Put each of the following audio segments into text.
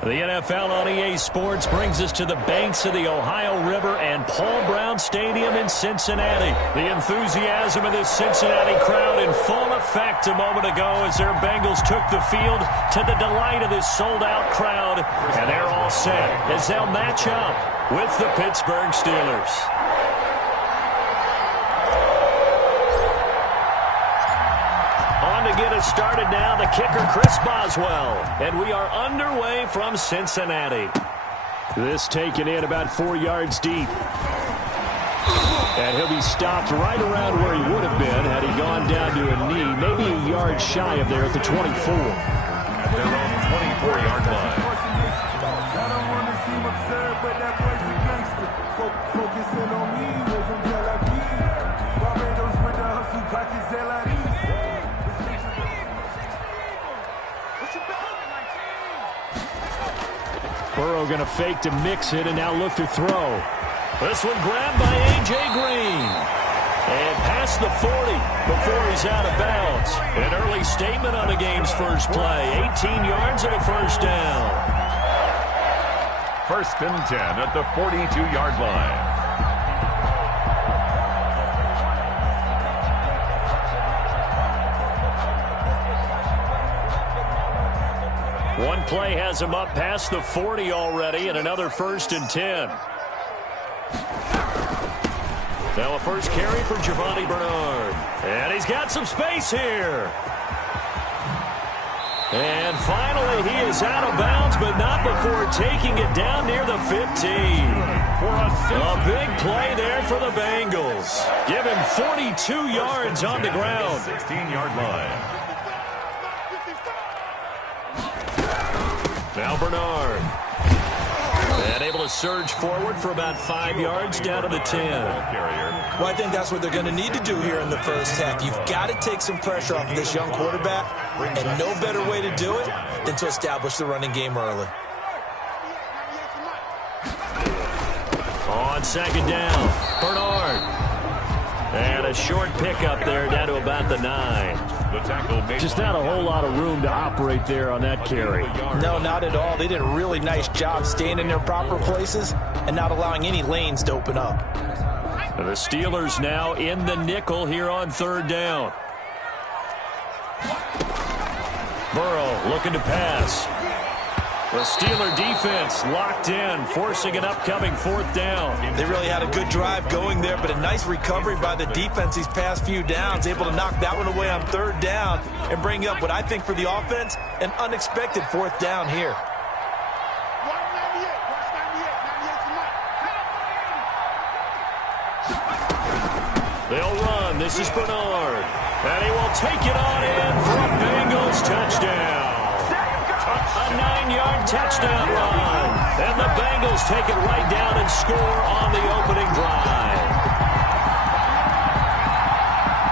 The NFL on EA Sports brings us to the banks of the Ohio River and Paul Brown Stadium in Cincinnati. The enthusiasm of this Cincinnati crowd in full effect a moment ago as their Bengals took the field to the delight of this sold-out crowd. And they're all set as they'll match up with the Pittsburgh Steelers. To get us started now, the kicker, Chris Boswell. And we are underway from Cincinnati. This taken in about 4 yards deep. And he'll be stopped right around where he would have been had he gone down to a knee, maybe a yard shy of there at the 24. At their own 24-yard line. I don't want to seem absurd, but that boy's a gangster. Focusing on me, we're from Tel Aviv. Barbados with the hustle, pockets Tel Aviv. Burrow going to fake to mix it and now look to throw. This one grabbed by A.J. Green. And past the 40 before he's out of bounds. An early statement on the game's first play. 18 yards and a first down. First and 10 at the 42-yard line. One play has him up past the 40 already, and another first and 10. Now a first carry for Giovanni Bernard. And he's got some space here. And finally he is out of bounds, but not before taking it down near the 15. A big play there for the Bengals. Give him 42 yards on the ground. 16-yard line. Now Bernard. And able to surge forward for about 5 yards down to the 10. Well, I think that's what they're going to need to do here in the first half. You've got to take some pressure off of this young quarterback, and no better way to do it than to establish the running game early. On second down, Bernard. And a short pickup there down to about the 9. Just not a whole lot of room to operate there on that carry. No, not at all. They did a really nice job staying in their proper places and not allowing any lanes to open up. And the Steelers now in the nickel here on third down. Burrow looking to pass. The Steeler defense locked in, forcing an upcoming fourth down. They really had a good drive going there, but a nice recovery by the defense these past few downs, able to knock that one away on third down and bring up what I think for the offense, an unexpected fourth down here. They'll run. This is Bernard. And he will take it on in for a Bengals touchdown. A 9-yard touchdown run. And the Bengals take it right down and score on the opening drive.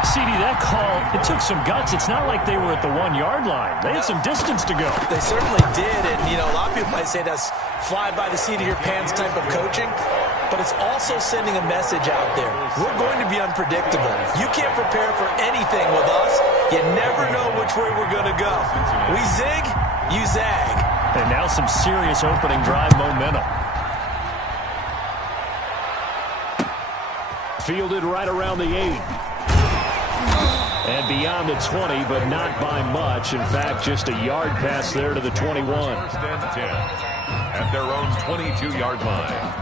CD, that call, it took some guts. It's not like they were at the 1-yard line. They had some distance to go. They certainly did. And, you know, a lot of people might say that's fly by the seat of your pants type of coaching. But it's also sending a message out there. We're going to be unpredictable. You can't prepare for anything with us. You never know which way we're going to go. We zig, you zag. And now some serious opening drive momentum. Fielded right around the 8. And beyond the 20, but not by much. In fact, just a yard pass there to the 21. First and 10 at their own 22-yard line.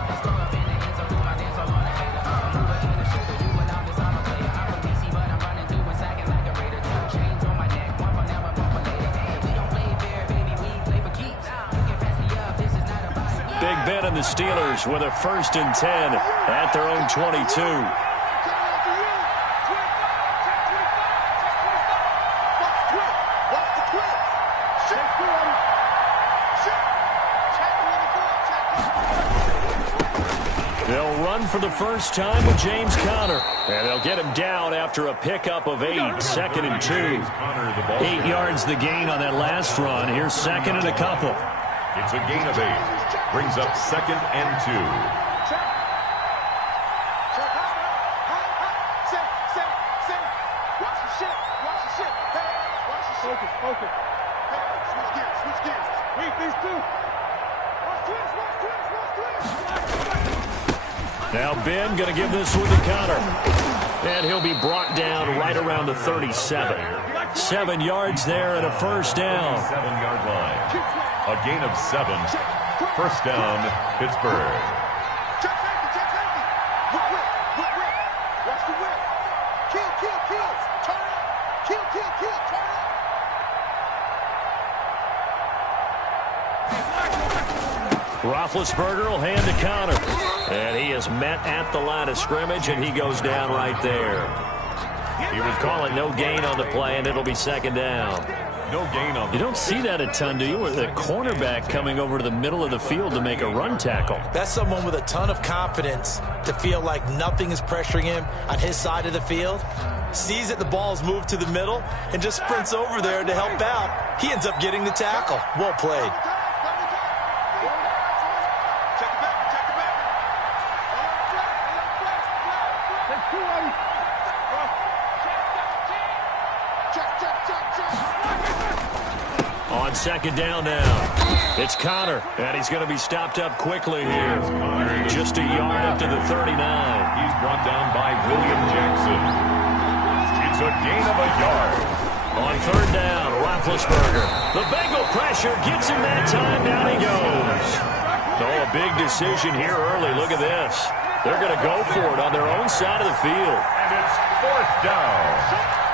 Big Ben and the Steelers with a first and 10 at their own 22. They'll run for the first time with James Conner. And they'll get him down after a pickup of 8. Second and 2. 8 yards the gain on that last run. Here's second and a couple. It's a gain of 8. Brings up second and 2. Focus. Hey, switch gears. Read these two. Now Ben going to give this one to Connor. And he'll be brought down right around the 37. 7 yards there and a first down. 7-yard line. A gain of 7. First down, Pittsburgh. Roethlisberger will hand to Connor. And he is met at the line of scrimmage, and he goes down right there. He would call it no gain on the play, and it'll be second down. No gain on the You don't see that a ton, do you, with a cornerback coming over to the middle of the field to make a run tackle? That's someone with a ton of confidence to feel like nothing is pressuring him on his side of the field. Sees that the ball's moved to the middle and just sprints over there to help out. He ends up getting the tackle. Well played. On second down now, it's Connor, and he's going to be stopped up quickly here. Just a yard up to the 39. He's brought down by William Jackson. It's a gain of a yard. On third down, Roethlisberger. The Bengal pressure gets him that time. Down he goes. Oh, a big decision here early. Look at this. They're going to go for it on their own side of the field. And it's fourth down.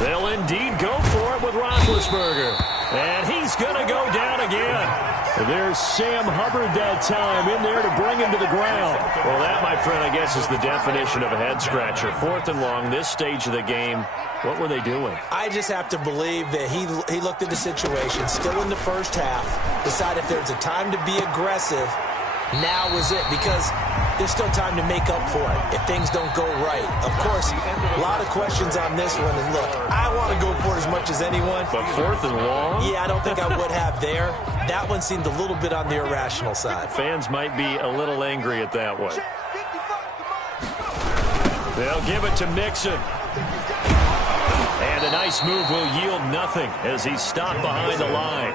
They'll indeed go for it with Roethlisberger. And he's going to go down again. There's Sam Hubbard that time in there to bring him to the ground. Well, that, my friend, I guess is the definition of a head-scratcher. 4th and long, this stage of the game. What were they doing? I just have to believe that he looked at the situation, still in the first half, decided if there's a time to be aggressive, now was it, because there's still time to make up for it if things don't go right. Of course, a lot of questions on this one, and look, I want to go for it as much as anyone. But 4th and long? Yeah, I don't think I would have there. That one seemed a little bit on the irrational side. Fans might be a little angry at that one. They'll give it to Mixon. And a nice move will yield nothing as he's stopped behind the line.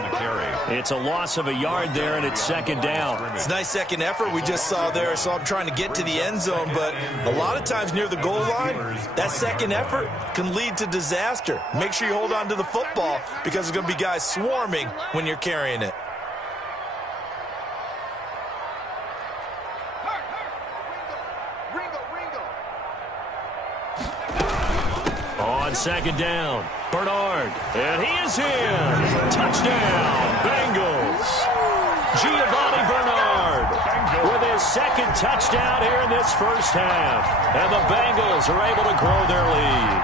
It's a loss of a yard there, and it's second down. It's a nice second effort we just saw there, so I'm trying to get to the end zone, but a lot of times near the goal line, that second effort can lead to disaster. Make sure you hold on to the football because there's going to be guys swarming when you're carrying it. On second down, Bernard, and he is in. Touchdown, Bengals. Giovanni Bernard with his second touchdown here in this first half. And the Bengals are able to grow their lead.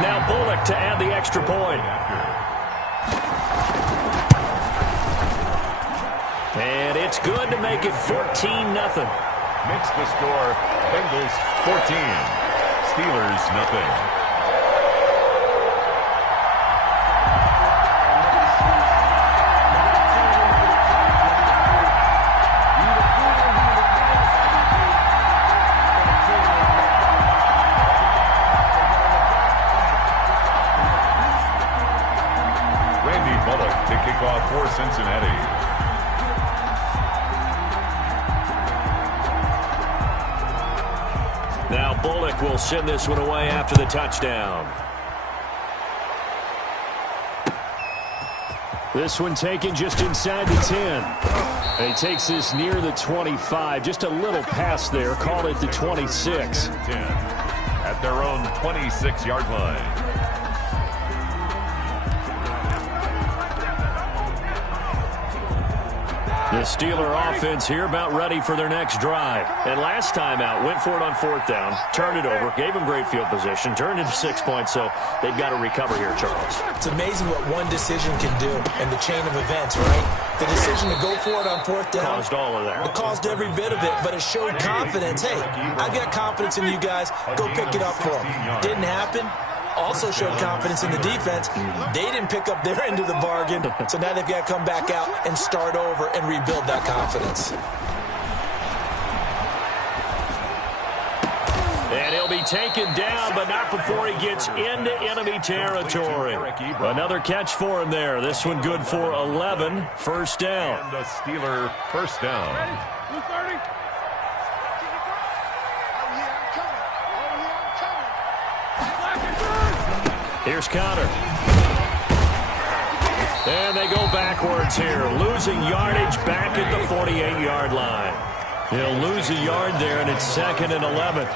Now Bullock to add the extra point. And it's good to make it 14-0. Makes the score Bengals 14, Steelers nothing. Randy Bullock to kick off for Cincinnati. Now Bullock will send this one away after the touchdown. This one taken just inside the 10. And he takes this near the 25. Just a little pass there. Call it the 26. 10 at their own 26-yard line. The Steeler offense here about ready for their next drive. And last time out, went for it on 4th down, turned it over, gave them great field position, turned into 6 points, so they've got to recover here, Charles. It's amazing what one decision can do in the chain of events, right? The decision to go for it on 4th down. Caused all of that. It caused every bit of it, but it showed confidence. Hey, I got confidence in you guys. Go pick it up for them. Didn't happen. also showed confidence in the defense. They didn't pick up their end of the bargain, so now they've got to come back out and start over and rebuild that confidence. And he'll be taken down, but not before he gets into enemy territory. Another catch for him there. This one good for 11. First down. And a Steeler first down. Here's Connor. And they go backwards here, losing yardage back at the 48-yard line. He'll lose a yard there, and it's 2nd and 11.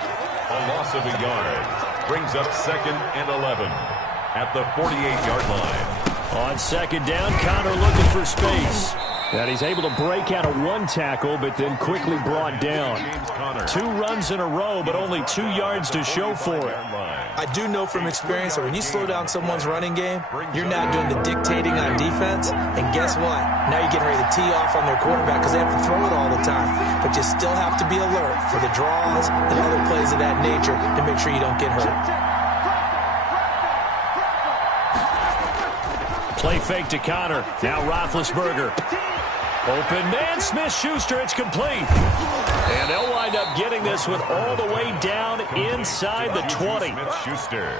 A loss of a yard brings up 2nd and 11 at the 48-yard line. On 2nd down, Connor looking for space. And he's able to break out of one tackle, but then quickly brought down. 2 runs in a row, but only 2 yards to show for it. I do know from experience that when you slow down someone's running game, you're not doing the dictating on defense. And guess what? Now you're getting ready to tee off on their quarterback because they have to throw it all the time. But you still have to be alert for the draws and other plays of that nature to make sure you don't get hurt. Play fake to Connor. Now Roethlisberger. Open man, Smith-Schuster, it's complete. And they'll wind up getting this one all the way down inside the 20.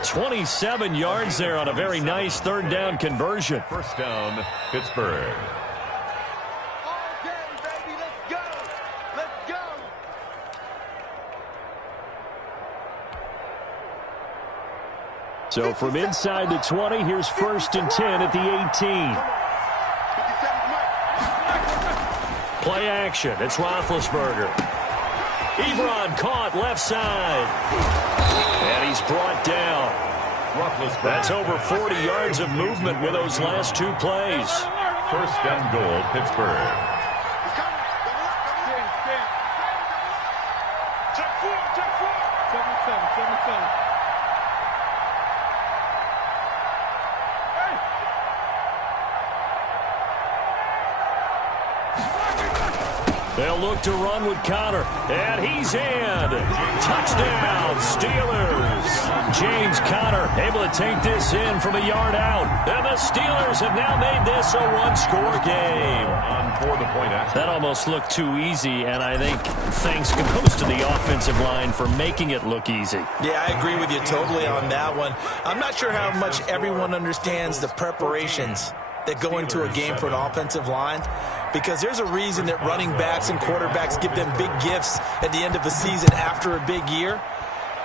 27 yards there on a very nice 3rd down conversion. First down, Pittsburgh. So from inside the 20, here's 1st and 10 at the 18. Play action. It's Roethlisberger. Ebron caught left side. And he's brought down. That's over 40 yards of movement with those last 2 plays. First and goal, Pittsburgh. They'll look to run with Connor. And he's in. Touchdown, Steelers. James Conner able to take this in from a yard out. And the Steelers have now made this a 1-score game. For the point after. That almost looked too easy, and I think thanks goes to the offensive line for making it look easy. Yeah, I agree with you totally on that one. I'm not sure how much everyone understands the preparations that go into a game for an offensive line, because there's a reason that running backs and quarterbacks give them big gifts at the end of the season after a big year.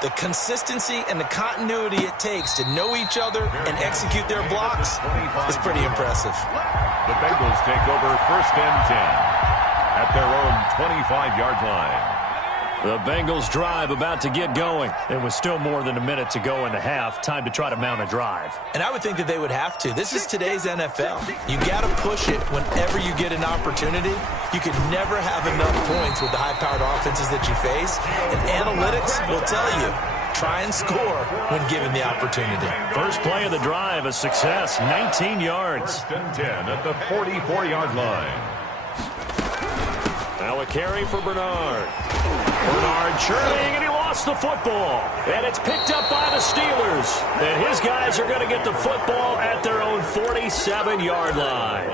The consistency and the continuity it takes to know each other and execute their blocks is pretty impressive. The Bengals take over 1st and 10 at their own 25-yard line. The Bengals drive about to get going. It was still more than a minute to go in the half. Time to try to mount a drive. And I would think that they would have to. This is today's NFL. You got to push it whenever you get an opportunity. You can never have enough points with the high-powered offenses that you face. And analytics will tell you, try and score when given the opportunity. First play of the drive, a success, 19 yards. 1st and 10 at the 44-yard line. Now a carry for Bernard. Bernard churning, and he lost the football. And it's picked up by the Steelers. And his guys are going to get the football at their own 47-yard line.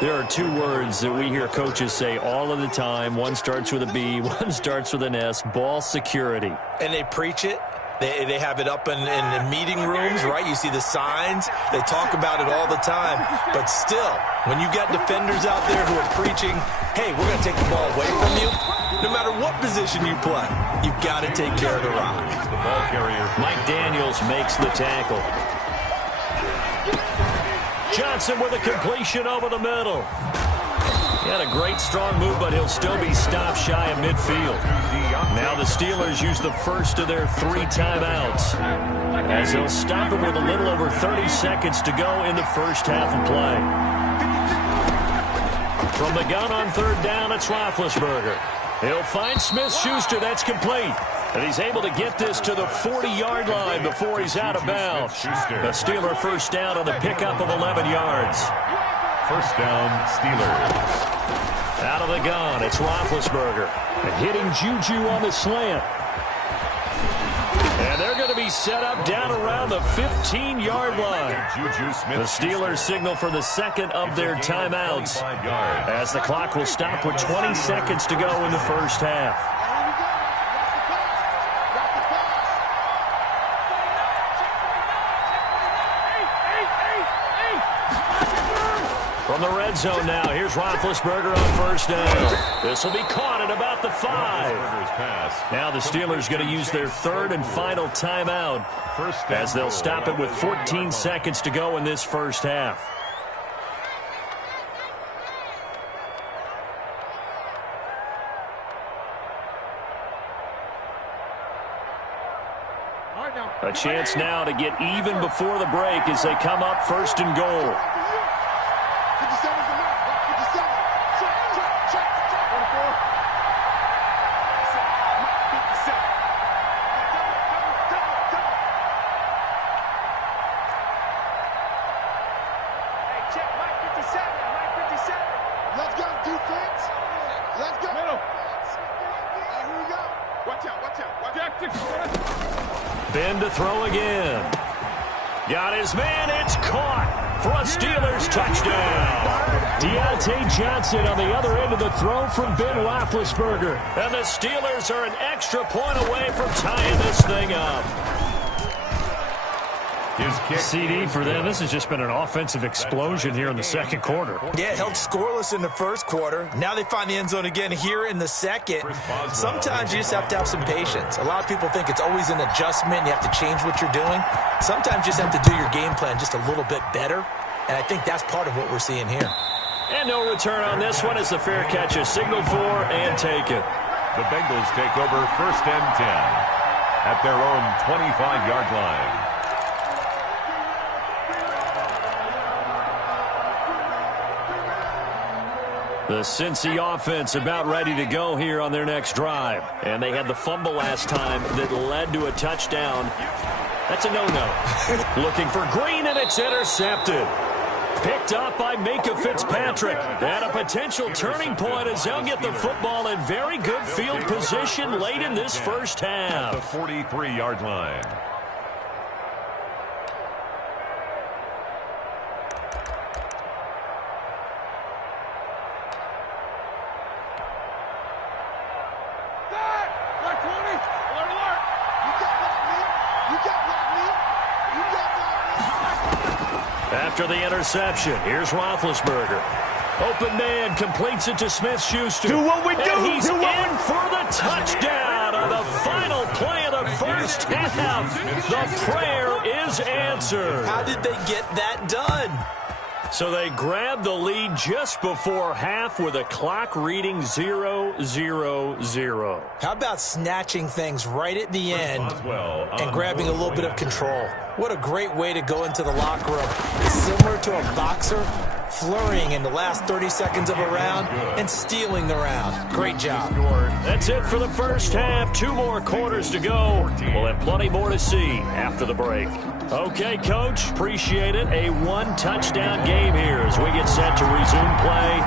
There are 2 words that we hear coaches say all of the time. One starts with a B, one starts with an S, ball security. And they preach it. They have it up in the meeting rooms, right? You see the signs. They talk about it all the time. But still, when you got defenders out there who are preaching, hey, we're going to take the ball away from you, no matter what position you play, you've got to take care of the rock. The ball carrier. Mike Daniels makes the tackle. Johnson with a completion over the middle. He had a great strong move, but he'll still be stopped shy of midfield. Now the Steelers use the first of their 3 timeouts, as they'll stop him with a little over 30 seconds to go in the first half of play. From the gun on 3rd down, it's Roethlisberger. He'll find Smith-Schuster. That's complete. And he's able to get this to the 40-yard line before he's out of bounds. The Steeler first down on the pickup of 11 yards. First down, Steelers. Out of the gun, it's Roethlisberger. And hitting Juju on the slant. And they're going to be be set up down around the 15-yard line. The Steelers signal for the second of their timeouts, as the clock will stop with 20 seconds to go in the first half. From the red zone now, here's Roethlisberger on first down. This will be caught at about the 5. Now the Steelers going to use their third and final timeout, as they'll stop it with 14 seconds to go in this first half. A chance now to get even before the break as they come up first and goal. Ben to throw again. Got his man. It's caught for a Steelers touchdown. Deontay Johnson on the other end of the throw from Ben Roethlisberger. And the Steelers are an extra point away from tying this thing up. CD for them. This has just been an offensive explosion here in the second quarter. Yeah, held scoreless in the first quarter. Now they find the end zone again here in the second. Sometimes you just have to have some patience. A lot of people think it's always an adjustment. You have to change what you're doing. Sometimes you just have to do your game plan just a little bit better. And I think that's part of what we're seeing here. And no return on this one as the fair catch is signaled for and taken. The Bengals take over first and 10 at their own 25-yard line. The Cincy offense about ready to go here on their next drive. And they had the fumble last time that led to a touchdown. That's a no-no. Looking for Green, and it's intercepted. Picked up by Minka Fitzpatrick. And a potential turning point as they'll get the football in very good field position late in this first half. At the 43-yard line. After the interception, here's Roethlisberger. Open man completes it to Smith-Schuster. Do what we do. And he's in for the touchdown on the final play of the first half. The prayer is answered. How did they get that done? So they grabbed the lead just before half with a clock reading 0-0-0. How about snatching things right at the end and grabbing a little bit of control? What a great way to go into the locker room. It's similar to a boxer flurrying in the last 30 seconds of a round and stealing the round. Great job. That's it for the first half. 2 more quarters to go. We'll have plenty more to see after the break. Okay, Coach, appreciate it. A 1-touchdown game here as we get set to resume play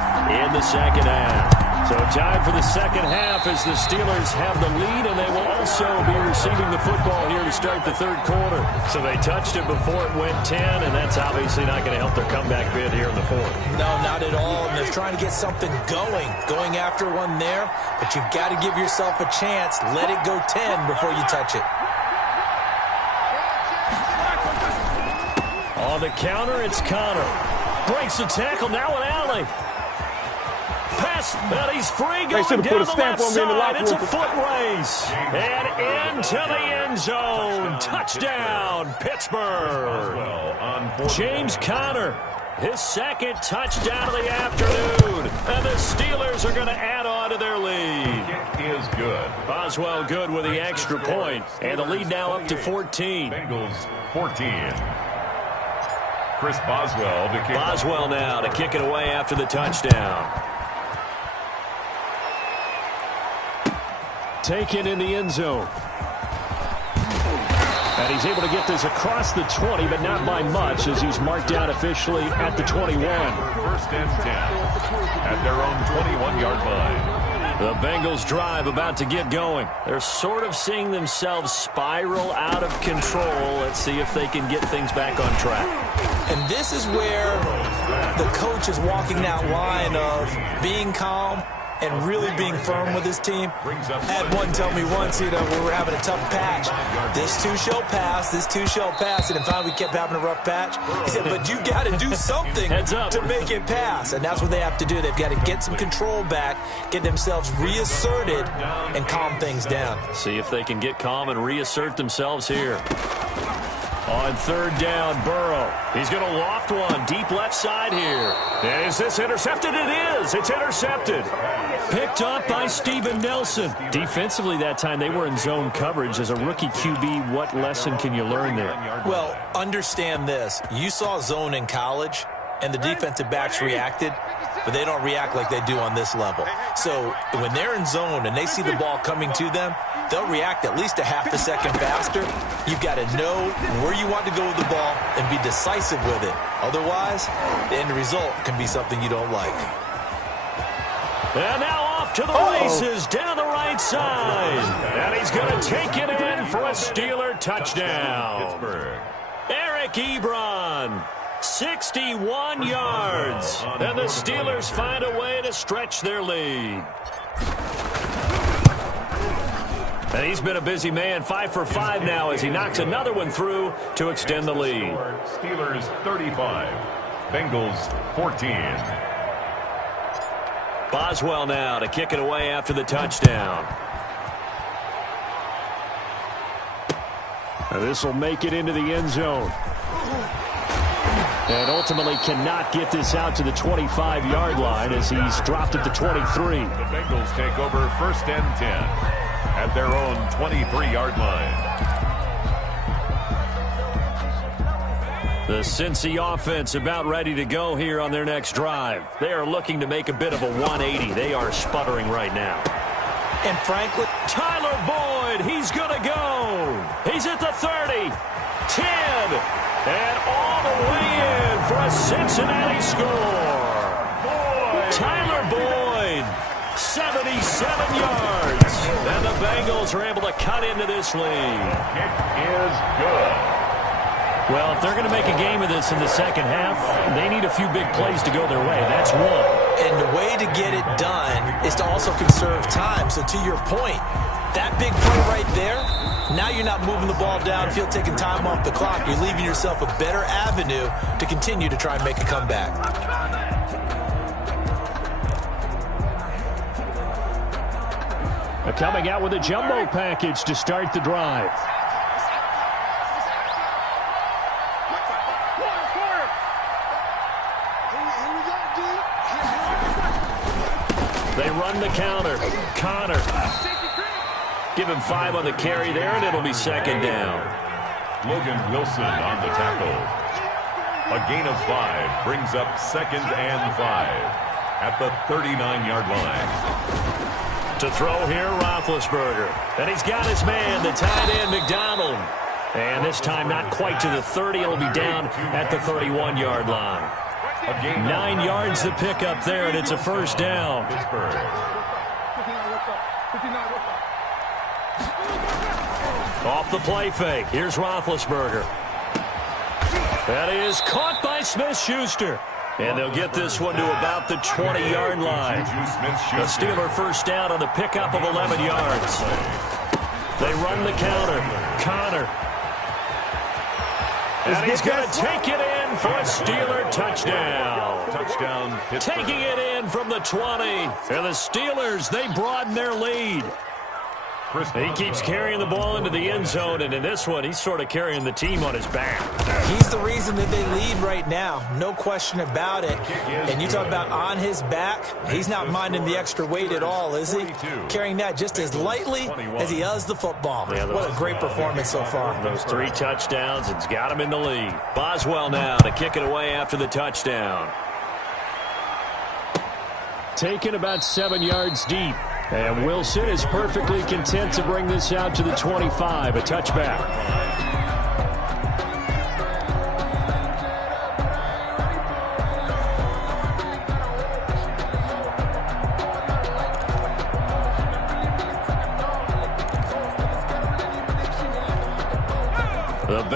in the second half. So time for the second half as the Steelers have the lead, and they will also be receiving the football here to start the third quarter. So they touched it before it went 10, and that's obviously not going to help their comeback bid here in the fourth. No, not at all, and they're trying to get something going after one there, but you've got to give yourself a chance. Let it go 10 before you touch it. On the counter, it's Connor. Breaks the tackle, now an alley. Pass, and he's free going down the left side. It's a foot race. And into the end zone. Touchdown, Pittsburgh. James Conner, his second touchdown of the afternoon. And the Steelers are going to add on to their lead. It is good. Boswell good with the extra point. And the lead now up to 14. Bengals 14. Chris Boswell to kick. Boswell now to kick it away after the touchdown. Taken in the end zone. And he's able to get this across the 20, but not by much, as he's marked out officially at the 21. First and 10 at their own 21-yard line. The Bengals drive about to get going. They're sort of seeing themselves spiral out of control. Let's see if they can get things back on track. And this is where the coach is walking that line of being calm and really being firm with his team. I had one tell me once, we were having a tough patch. This too shall pass, this too shall pass. And finally we kept having a rough patch. He said, but you got to do something to make it pass. And that's what they have to do. They've got to get some control back, get themselves reasserted, and calm things down. See if they can get calm and reassert themselves here. On third down, Burrow. He's going to loft one deep left side here. And is this intercepted? It is. It's intercepted. Picked up by Steven Nelson. Defensively that time, they were in zone coverage. As a rookie QB, what lesson can you learn there? Well, understand this. You saw zone in college, and the defensive backs reacted, but they don't react like they do on this level. So when they're in zone and they see the ball coming to them, they'll react at least a half a second faster. You've got to know where you want to go with the ball and be decisive with it. Otherwise, the end result can be something you don't like. And now off to the races down the right side. And he's going to take it in for a Steeler touchdown. Eric Ebron. 61 yards. And the Steelers find a way to stretch their lead. And he's been a busy man, 5 for 5 now as he knocks another one through to extend the lead. Steelers 35, Bengals 14. Boswell now to kick it away after the touchdown. This will make it into the end zone. And ultimately cannot get this out to the 25-yard line as he's dropped at the 23. The Bengals take over first and 10 at their own 23-yard line. The Cincy offense about ready to go here on their next drive. They are looking to make a bit of a 180. They are sputtering right now. And frankly, Tyler Boyd, he's going to go. He's at the 30, 10, and all the way in for a Cincinnati score. Tyler Boyd, 77 yards. And the Bengals are able to cut into this lead. Kick is good. Well, if they're going to make a game of this in the second half, they need a few big plays to go their way. That's one. And the way to get it done is to also conserve time. So to your point, that big play right there, now you're not moving the ball downfield, taking time off the clock. You're leaving yourself a better avenue to continue to try and make a comeback. Coming out with a jumbo package to start the drive. They run the counter. Connor. Give him 5 on the carry there, and it'll be second down. Logan Wilson on the tackle. A gain of 5 brings up second and 5 at the 39-yard line. To throw here, Roethlisberger. And he's got his man, the tight end, McDonald. And this time not quite to the 30. It'll be down at the 31-yard line. 9 yards to pick up there, and it's a first down. Off the play fake. Here's Roethlisberger. That is caught by Smith-Schuster. And they'll get this one to about the 20-yard line. The Steeler first down on the pickup of 11 yards. They run the counter. Connor. And he's going to take it in for a Steeler touchdown. Touchdown, Pittsburgh. Taking it in from the 20. And the Steelers, they broaden their lead. He keeps carrying the ball into the end zone, and in this one, he's sort of carrying the team on his back. He's the reason that they lead right now, no question about it. And you talk about on his back, he's not minding the extra weight at all, is he? Carrying that just as lightly as he does the football. What a great performance so far. Those 3 touchdowns, it's got him in the lead. Boswell now to kick it away after the touchdown. Taken about 7 yards deep. And Wilson is perfectly content to bring this out to the 25, a touchback.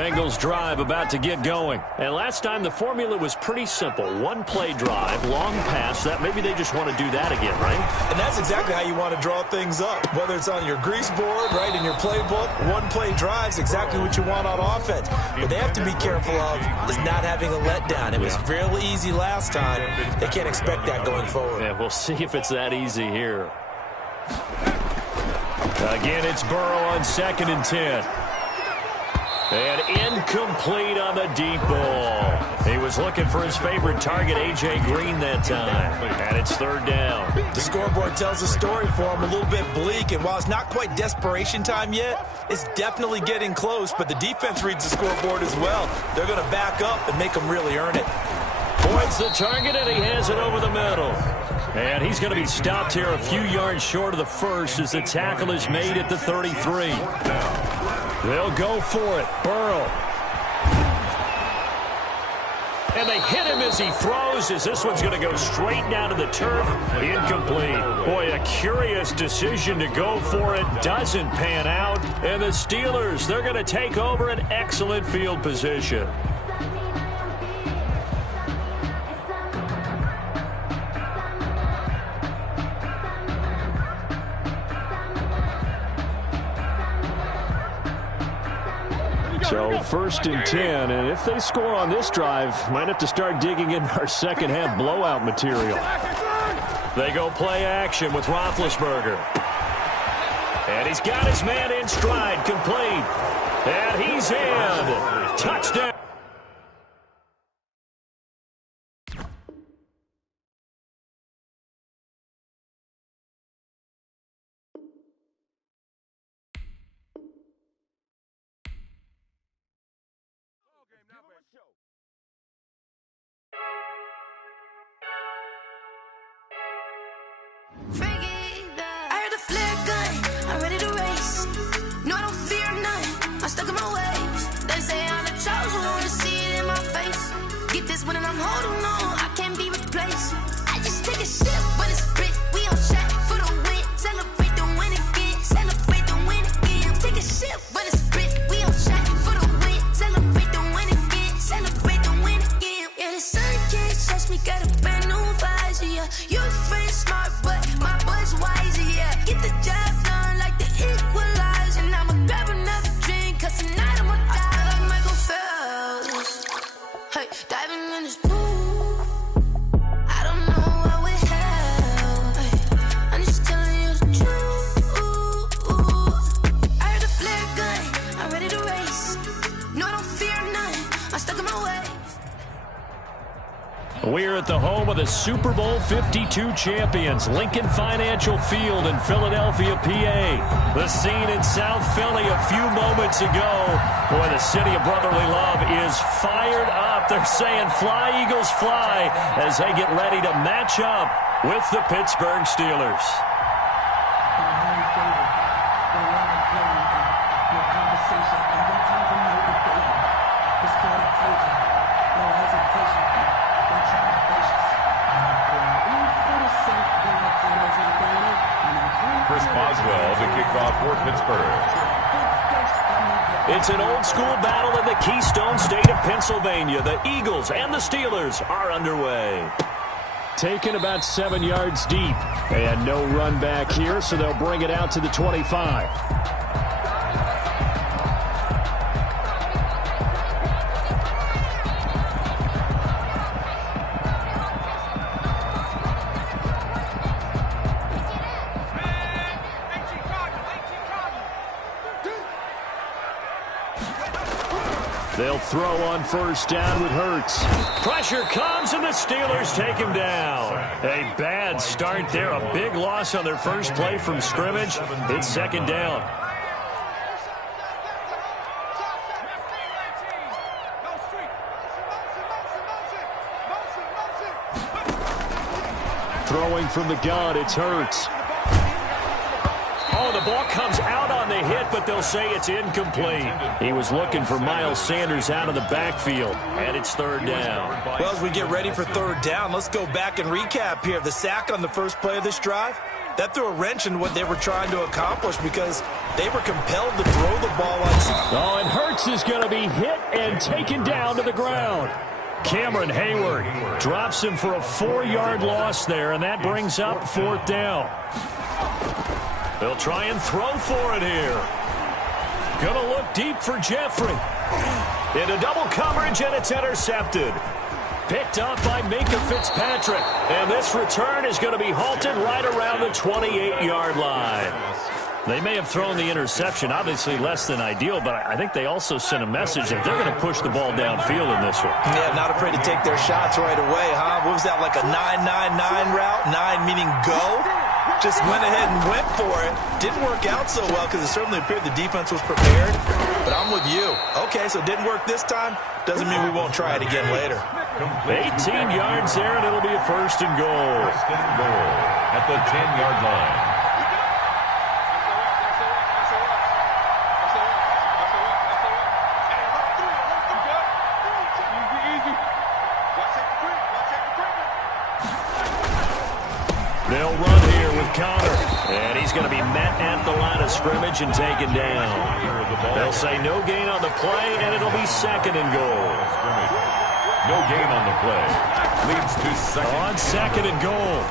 Bengals drive about to get going. And last time the formula was pretty simple. One-play drive, long pass. That maybe they just want to do that again, right? And that's exactly how you want to draw things up. Whether it's on your grease board, right, in your playbook, one-play drive's exactly what you want on offense. What they have to be careful of is not having a letdown. It was real easy last time. They can't expect that going forward. Yeah, we'll see if it's that easy here. Again, it's Burrow on 2nd and 10. And incomplete on the deep ball. He was looking for his favorite target, A.J. Green, that time. And it's 3rd down. The scoreboard tells a story for him, a little bit bleak. And while it's not quite desperation time yet, it's definitely getting close. But the defense reads the scoreboard as well. They're going to back up and make them really earn it. Points the target, and he has it over the middle. And he's going to be stopped here a few yards short of the first as the tackle is made at the 33. They'll go for it. Burrow. And they hit him as he throws, as this one's going to go straight down to the turf. Incomplete. Boy, a curious decision to go for it. Doesn't pan out. And the Steelers, they're going to take over an excellent field position. So 1st and 10, and if they score on this drive, might have to start digging in our second half blowout material. They go play action with Roethlisberger. And he's got his man in stride, complete. And he's in. Touchdown. I heard the flare gun, I'm ready to race. No, I don't fear none, I'm stuck in my ways. They say I'm the chosen one, to see it in my face. Get this one and I'm holding on, I can't be replaced. I just take a sip, but it's split, we on track for the win. Celebrate the win again, celebrate the win again. Take a sip, but it's split, we on track for the win. Celebrate the win again, celebrate the win again. Yeah, the sun can't touch me, got a brand new visor, yeah. You friend smart, but my boy's wiser, yeah. Get the job done like the equalizer. And I'ma grab another drink, cause tonight I'ma die like Michael Phelps. Hey, diving in this pool, I don't know what we have. Hey, I'm just telling you the truth. I heard the flare gun, I'm ready to race. No, I don't fear none, I'm stuck in my ways. We're at the home of the Super Bowl 52 champions, Lincoln Financial Field in Philadelphia, PA. The scene in South Philly a few moments ago. Boy, the city of brotherly love is fired up. They're saying fly, Eagles, fly, as they get ready to match up with the Pittsburgh Steelers. Chris Boswell to kick off for Pittsburgh. It's an old-school battle in the Keystone State of Pennsylvania. The Eagles and the Steelers are underway. Taken about 7 yards deep. And no run back here, so they'll bring it out to the 25. They'll throw on 1st down with Hurts. Pressure comes, and the Steelers take him down. A bad start there. A big loss on their first play from scrimmage. It's 2nd down. Throwing from the gun, it's Hurts. Oh, the ball comes out on the hit, but they'll say it's incomplete. He was looking for Miles Sanders out of the backfield, and it's 3rd down. Well, as we get ready for 3rd down, let's go back and recap here. The sack on the first play of this drive, that threw a wrench in what they were trying to accomplish because they were compelled to throw the ball on. Oh, and Hurts is going to be hit and taken down to the ground. Cameron Hayward drops him for a 4-yard loss there, and that brings up 4th down. They'll try and throw for it here. Going to look deep for Jeffrey. Into double coverage, and it's intercepted. Picked up by Minka Fitzpatrick. And this return is going to be halted right around the 28-yard line. They may have thrown the interception, obviously less than ideal, but I think they also sent a message that they're going to push the ball downfield in this one. Yeah, not afraid to take their shots right away, huh? What was that, like a 9-9-9 route? 9 meaning go? Just went ahead and went for it. Didn't work out so well because it certainly appeared the defense was prepared. But I'm with you. Okay, so it didn't work this time. Doesn't mean we won't try it again later. 18 yards there, and it'll be a 1st and goal. 1st and goal at the 10-yard line. They'll run here with Connor. And he's going to be met at the line of scrimmage and taken down. They'll say no gain on the play, and it'll be 2nd and goal. No gain on the play. Leads to 2nd. On 2nd and goal,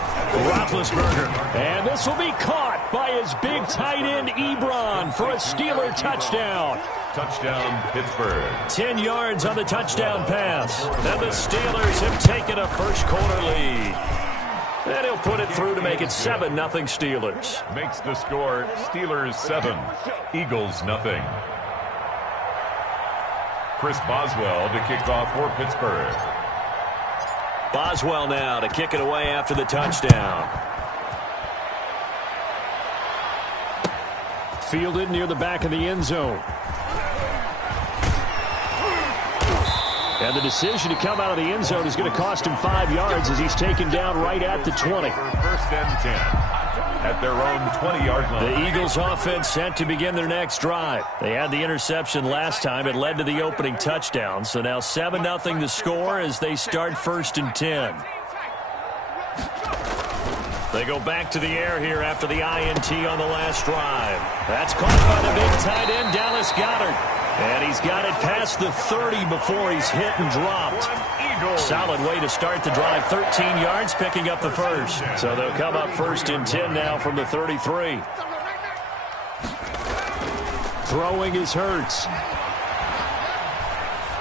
Roethlisberger. And this will be caught by his big tight end, Ebron, for a Steeler touchdown. Touchdown, Pittsburgh. 10 yards on the touchdown pass. And the Steelers have taken a first-quarter lead. And he'll put it through to make it 7-0 Steelers. Makes the score Steelers 7, Eagles 0. Chris Boswell to kick off for Pittsburgh. Boswell now to kick it away after the touchdown. Fielded near the back of the end zone. And the decision to come out of the end zone is going to cost him 5 yards as he's taken down right at the 20. 1st and 10 at their own 20-yard line. The Eagles offense set to begin their next drive. They had the interception last time. It led to the opening touchdown. So now 7-0 to score as they start 1st and 10. They go back to the air here after the INT on the last drive. That's caught by the big tight end, Dallas Goedert. And he's got it past the 30 before he's hit and dropped. Solid way to start the drive. 13 yards, picking up the 1st. So they'll come up 1st and 10 now from the 33. Throwing is Hurts.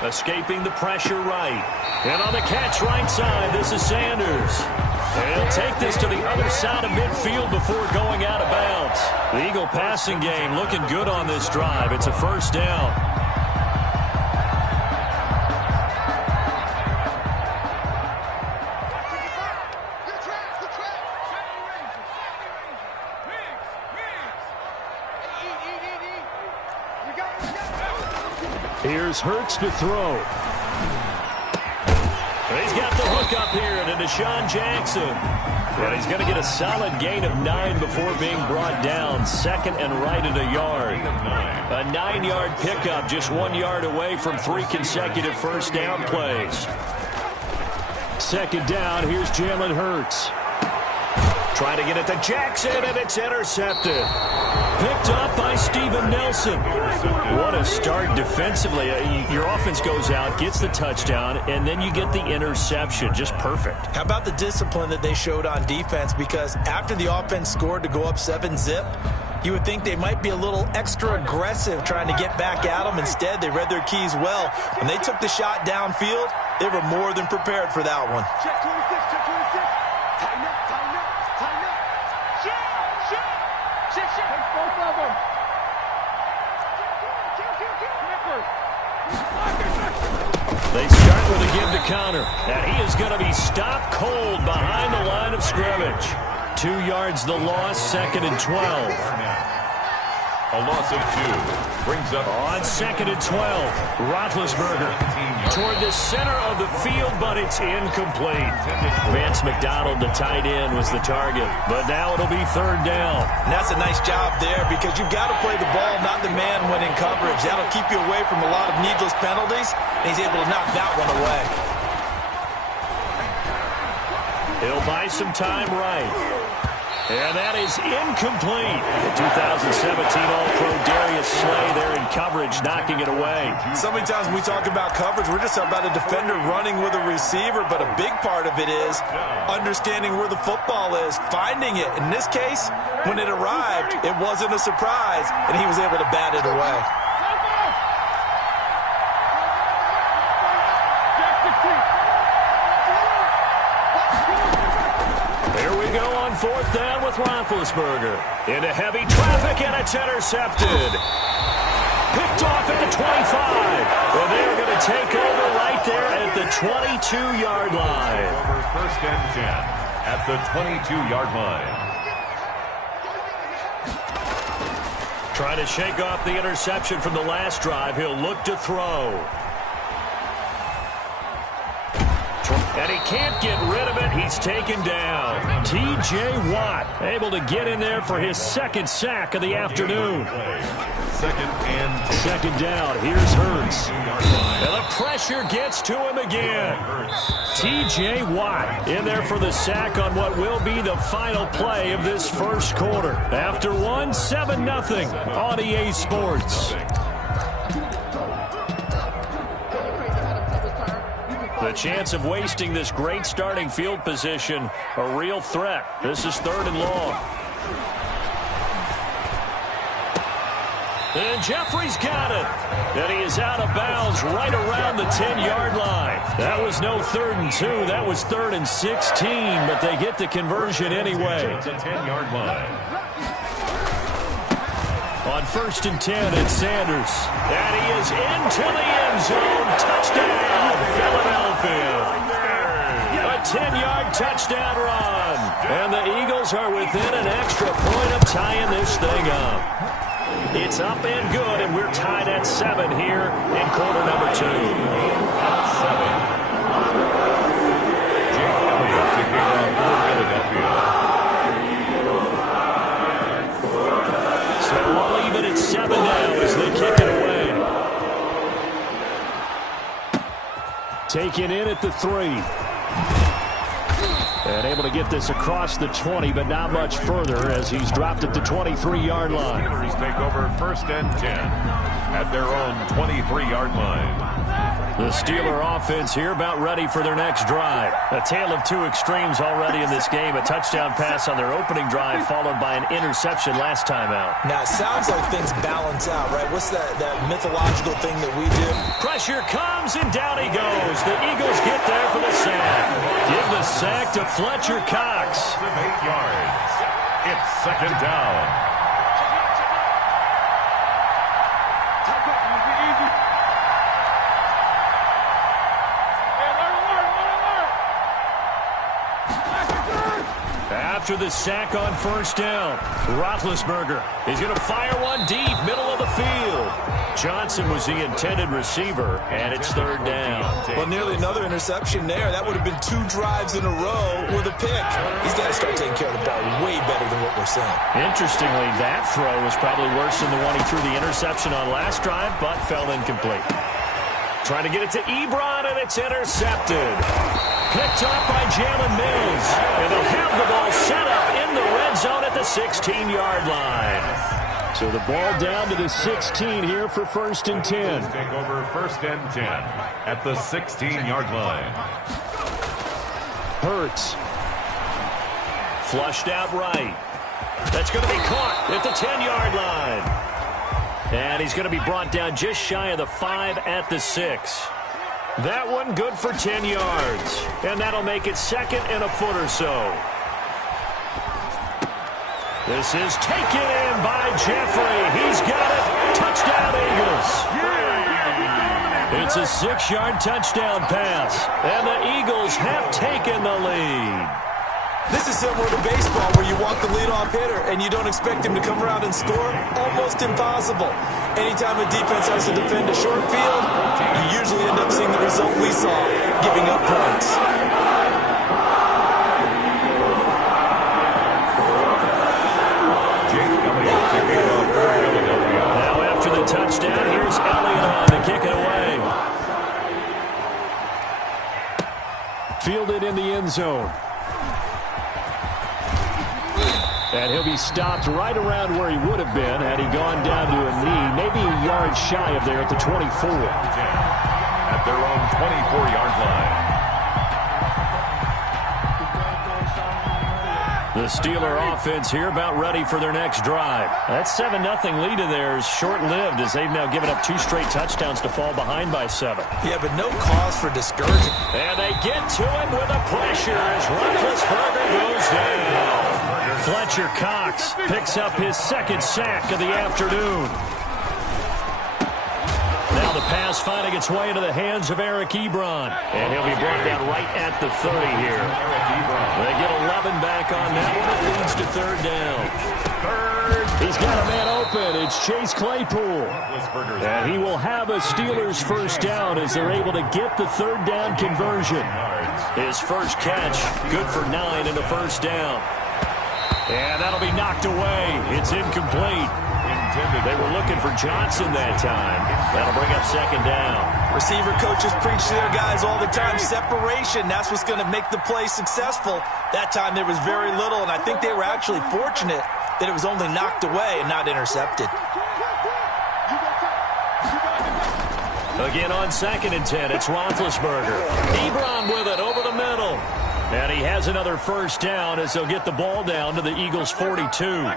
Escaping the pressure right. And on the catch right side, this is Sanders. And he'll take this to the other side of midfield before going out of bounds. The Eagle passing game looking good on this drive. It's a 1st down. Here's Hurts to throw. He's got the hook up here to Deshaun Jackson. And he's going to get a solid gain of 9 before being brought down. 2nd and right at a yard. A 9-yard pickup, just 1 yard away from 3 consecutive 1st down plays. 2nd down, here's Jalen Hurts. Trying to get it to Jackson, and it's intercepted. Picked up by Steven Nelson. What a start defensively. Your offense goes out, gets the touchdown, and then you get the interception. Just perfect. How about the discipline that they showed on defense? Because after the offense scored to go up 7-zip, you would think they might be a little extra aggressive trying to get back at them. Instead, they read their keys well. When they took the shot downfield, they were more than prepared for that one. Check 26, check 26. Tighten up, tighten up, tighten up. Shit. Take both of them. They start with a give to Connor, and he is going to be stopped cold behind the line of scrimmage. 2 yards the loss, 2nd and 12. A loss of 2 brings up on 2nd and 12. Roethlisberger toward the center of the field, but it's incomplete. Vance McDonald, the tight end, was the target, but now it'll be 3rd down. And that's a nice job there because you've got to play the ball, not the man when in coverage. That'll keep you away from a lot of needless penalties, and he's able to knock that one away. He'll buy some time right. And that is incomplete. The 2017 All-Pro Darius Slay there in coverage, knocking it away. So many times when we talk about coverage, we're just about a defender running with a receiver, but a big part of it is understanding where the football is, finding it. In this case, when it arrived, it wasn't a surprise, and he was able to bat it away. Here we go on fourth down with Roethlisberger. Into heavy traffic, and it's intercepted. Picked off at the 25. And they're going to take over right there at the 22-yard line. Over first and 10 at the 22-yard line. Trying to shake off the interception from the last drive. He'll look to throw. And he can't get rid of it. He's taken down. T.J. Watt able to get in there for his second sack of the afternoon. Second down. Here's Hurts. And the pressure gets to him again. T.J. Watt in there for the sack on what will be the final play of this first quarter. After one, 7-0 on EA Sports. The chance of wasting this great starting field position, a real threat. This is third and long. And Jeffrey's got it. And he is out of bounds right around the 10-yard line. That was no 3rd and 2. That was 3rd and 16, but they get the conversion anyway. The 10-yard line. On 1st and 10, it's Sanders. And he is into the end zone. Touchdown, Philadelphia. A 10-yard touchdown run. And the Eagles are within an extra point of tying this thing up. It's up and good, and we're tied at 7 here in quarter number 2. 7. Jake Elliott to kick off for Philadelphia. So we'll leave it at 7 now as they kick it away. Taken in at the 3. And able to get this across the 20, but not much further as he's dropped at the 23-yard line. Steelers take over 1st and 10 at their own 23-yard line. The Steeler offense here about ready for their next drive. A tale of two extremes already in this game. A touchdown pass on their opening drive followed by an interception last time out. Now, it sounds like things balance out, right? What's that mythological thing that we do? Pressure comes, and down he goes. The Eagles get there for the sack. Give the sack to Fletcher Cox. 8 yards. It's 2nd down. After the sack on 1st down, Roethlisberger is going to fire one deep, middle of the field. Johnson was the intended receiver, and it's 3rd down. Well, nearly another interception there. That would have been 2 drives in a row with a pick. He's got to start taking care of the ball way better than what we're seeing. Interestingly, that throw was probably worse than the one he threw the interception on last drive, but fell incomplete. Trying to get it to Ebron, and it's intercepted. Picked up by Jalen Mills. And they'll have the ball set up in the red zone at the 16-yard line. So the ball down to the 16 here for 1st and 10. Take over 1st and 10 at the 16-yard line. Hurts. Flushed out right. That's going to be caught at the 10-yard line. And he's going to be brought down just shy of the 5 at the 6. That one good for 10 yards. And that'll make it 2nd and a foot or so. This is taken in by Jeffrey. He's got it. Touchdown, Eagles. It's a 6-yard touchdown pass. And the Eagles have taken the lead. This is similar to baseball where you walk the leadoff hitter and you don't expect him to come around and score. Almost impossible. Anytime a defense has to defend a short field, you usually end up seeing the result we saw, giving up points. Now after the touchdown, here's Elliott on to kick it away. Fielded in the end zone. And he'll be stopped right around where he would have been had he gone down to a knee, maybe a yard shy of there at the 24. At their own 24-yard line. The Steeler offense here about ready for their next drive. That 7-0 lead of theirs short-lived as they've now given up 2 straight touchdowns to fall behind by 7. Yeah, but no cause for discouragement. And they get to him with a pressure as Roethlisberger goes down. Fletcher Cox picks up his 2nd sack of the afternoon. Now the pass finding its way into the hands of Eric Ebron. And he'll be brought down right at the 30 here. They get 11 back on that one. It leads to 3rd down. He's got a man open. It's Chase Claypool. And he will have a Steelers 1st down as they're able to get the 3rd down conversion. His first catch, good for 9 in the 1st down. And that'll be knocked away. It's incomplete. They were looking for Johnson that time. That'll bring up 2nd down. Receiver coaches preach to their guys all the time. Separation, that's what's going to make the play successful. That time there was very little, and I think they were actually fortunate that it was only knocked away and not intercepted. Again on 2nd and 10, it's Roethlisberger. Ebron with it over the middle. And he has another 1st down as they'll get the ball down to the Eagles' 42.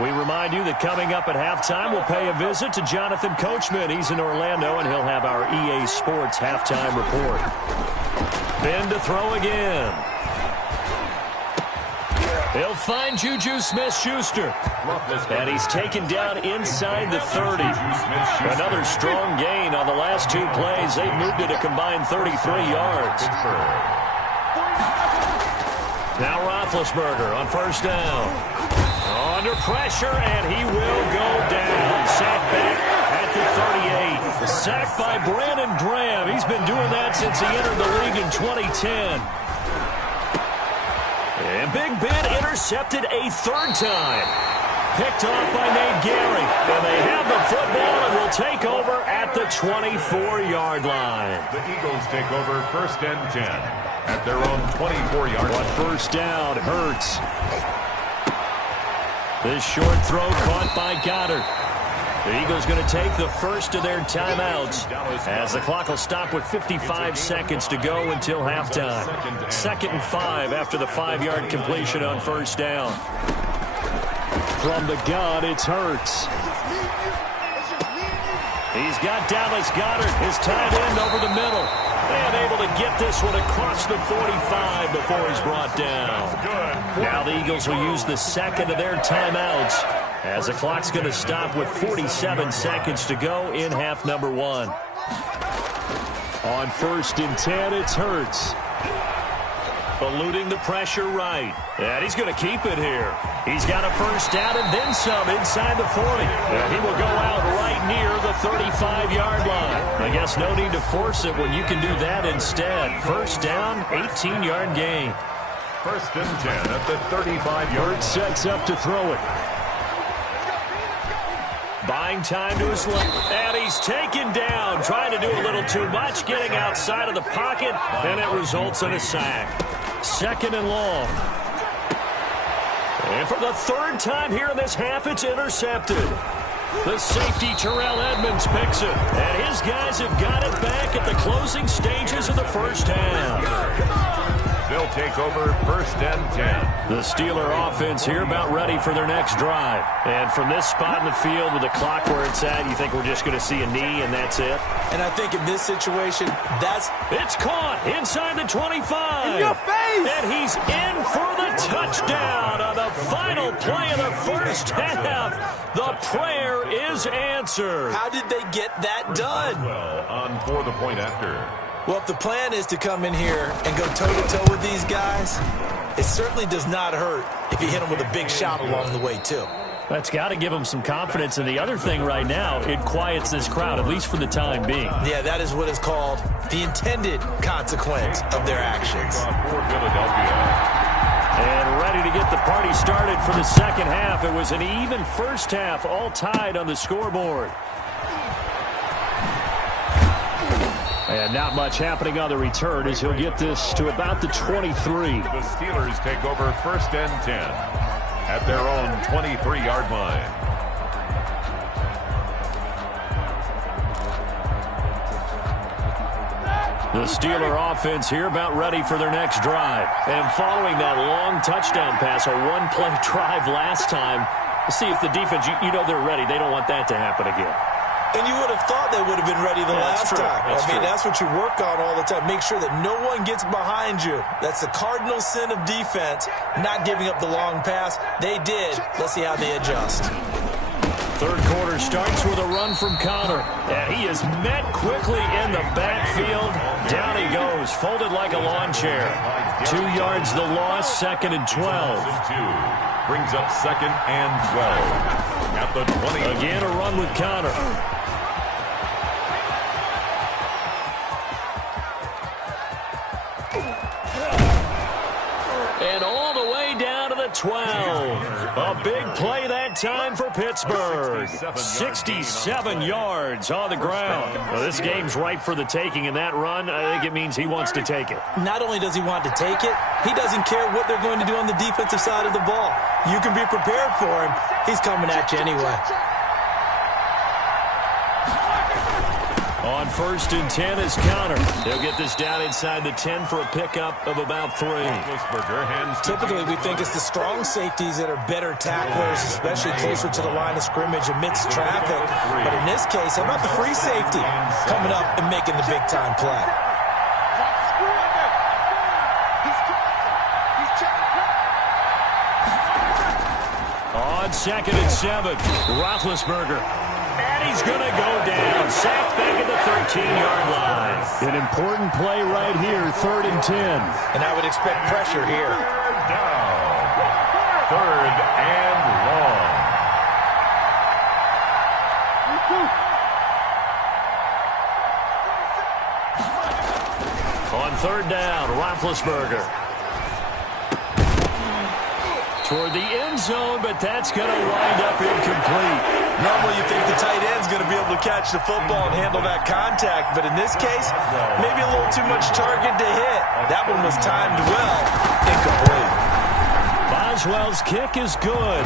We remind you that coming up at halftime, we'll pay a visit to Jonathan Coachman. He's in Orlando, and he'll have our EA Sports halftime report. Ben to throw again. He'll find Juju Smith-Schuster. And he's taken down inside the 30. Another strong gain on the last 2 plays. They've moved it a combined 33 yards. Now Roethlisberger on 1st down. Under pressure, and he will go down. Sacked back at the 38. Sacked by Brandon Graham. He's been doing that since he entered the league in 2010. And Big Ben intercepted a 3rd time. Picked off by Nate Gary. And they have the football and will take over at the 24-yard line. The Eagles take over 1st and 10 at their own 24-yard line. 1st down, Hurts. This short throw caught by Goddard. The Eagles going to take the first of their timeouts as the clock will stop with 55 seconds to go until halftime. 2nd and 5 after the 5-yard completion on 1st down. From the gun, it's Hurts. He's got Dallas Goedert, his tight end, over the middle. And able to get this one across the 45 before he's brought down. Now the Eagles will use the 2nd of their timeouts as the clock's going to stop with 47 seconds to go in half number 1. On 1st and 10, it's Hurts. Eluding the pressure right. And he's going to keep it here. He's got a 1st down and then some inside the 40. And he will go out right near the 35-yard line. I guess no need to force it when you can do that instead. 1st down, 18-yard gain. 1st and 10 at the 35-yard line. Sets up to throw it. Buying time to his left. And he's taken down. Trying to do a little too much. Getting outside of the pocket. And it results in a sack. 2nd and long. And for the 3rd time here in this half, it's intercepted. The safety, Terrell Edmonds, picks it. And his guys have got it back at the closing stages of the 1st half. They'll take over 1st and 10. The Steeler offense here about ready for their next drive. And from this spot in the field with the clock where it's at, you think we're just going to see a knee and that's it? And I think in this situation, It's caught inside the 25. In your face! And he's in for the touchdown on the final play of the 1st half. The prayer is answered. How did they get that done? Well, on for the point after. Well, if the plan is to come in here and go toe-to-toe with these guys, it certainly does not hurt if you hit them with a big shot along the way, too. That's got to give them some confidence. And the other thing right now, it quiets this crowd, at least for the time being. Yeah, that is what is called the intended consequence of their actions. For Philadelphia. And ready to get the party started for the 2nd half. It was an even 1st half, all tied on the scoreboard. And not much happening on the return as he'll get this to about the 23. The Steelers take over 1st and 10 at their own 23-yard line. The Steeler offense here about ready for their next drive. And following that long touchdown pass, a one-play drive last time, let's see if the defense, you know they're ready. They don't want that to happen again. And you would have thought they would have been ready the last time. That's what you work on all the time. Make sure that no one gets behind you. That's the cardinal sin of defense, not giving up the long pass. They did. Let's see how they adjust. Third quarter starts with a run from Connor. And he is met quickly in the backfield. Down he goes, folded like a lawn chair. 2 yards the loss, 2nd and 12. Brings up 2nd and 12 at the 20. Again, a run with Connor. And all the way down to the 12. A big play that time for Pittsburgh. 67 yards on the ground. Well, this game's ripe for the taking, and that run, I think it means he wants to take it. Not only does he want to take it, he doesn't care what they're going to do on the defensive side of the ball. You can be prepared for him. He's coming at you anyway. On 1st and 10 is Connor. They'll get this down inside the 10 for a pickup of about 3. Typically, we think it's the strong safeties that are better tacklers, especially closer to the line of scrimmage amidst traffic. But in this case, how about the free safety coming up and making the big-time play? On 2nd and 7, Roethlisberger. And he's going to go down. Sacked back at the 13-yard line. An important play right here, 3rd and 10. And I would expect pressure here. Down. 3rd and long. On 3rd down, Roethlisberger. Toward the end zone, but that's going to wind up incomplete. Normally you think the tight end's going to be able to catch the football and handle that contact, but in this case, maybe a little too much target to hit. That one was timed well. Incomplete. Boswell's kick is good.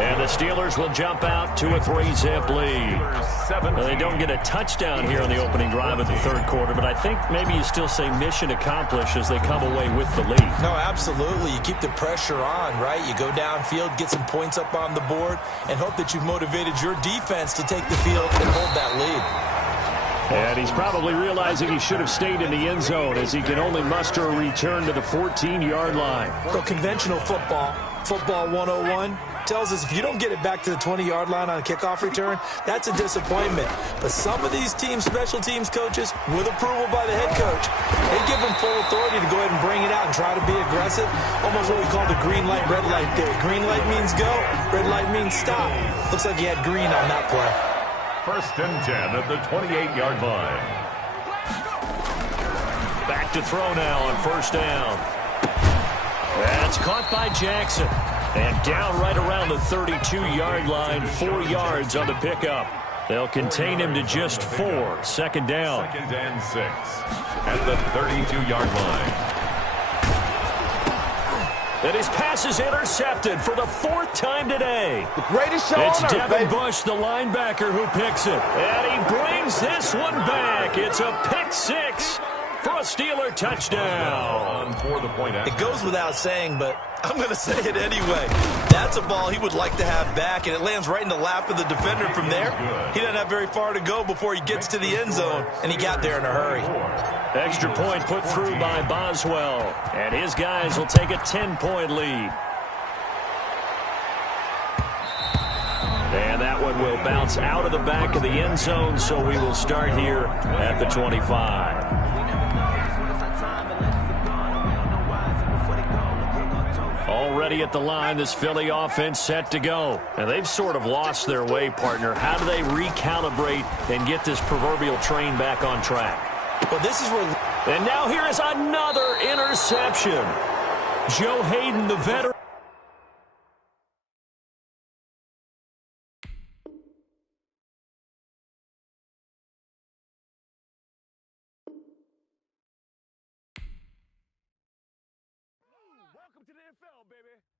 And the Steelers will jump out to a 3-zip lead. Now, they don't get a touchdown here on the opening drive of the 3rd quarter, but I think maybe you still say mission accomplished as they come away with the lead. No, absolutely. You keep the pressure on, right? You go downfield, get some points up on the board, and hope that you've motivated your defense to take the field and hold that lead. And he's probably realizing he should have stayed in the end zone as he can only muster a return to the 14-yard line. So conventional football 101, tells us if you don't get it back to the 20-yard line on a kickoff return, that's a disappointment. But some of these teams, special teams coaches, with approval by the head coach, they give them full authority to go ahead and bring it out and try to be aggressive. Almost what we call the green light, red light theory. Green light means go, red light means stop. Looks like he had green on that play. 1st and 10 at the 28-yard line. Back to throw now on 1st down. That's caught by Jackson. And down right around the 32-yard line, 4 yards on the pickup. They'll contain him to just 4. 2nd down. 2nd and 6 at the 32-yard line. And his pass is intercepted for the 4th time today. The greatest show It's on earth, Devin baby. Bush, the linebacker, who picks it. And he brings this one back. It's a pick 6 for a Steeler touchdown. For the point It goes without saying, but I'm going to say it anyway. That's a ball he would like to have back, and it lands right in the lap of the defender from there. He doesn't have very far to go before he gets to the end zone, and he got there in a hurry. Extra point put through by Boswell. And his guys will take a 10-point lead. And that one will bounce out of the back of the end zone, so we will start here at the 25. Already at the line, this Philly offense set to go. And they've sort of lost their way, partner. How do they recalibrate and get this proverbial train back on track? But this is where... And now here is another interception. Joe Hayden, the veteran. NFL, baby.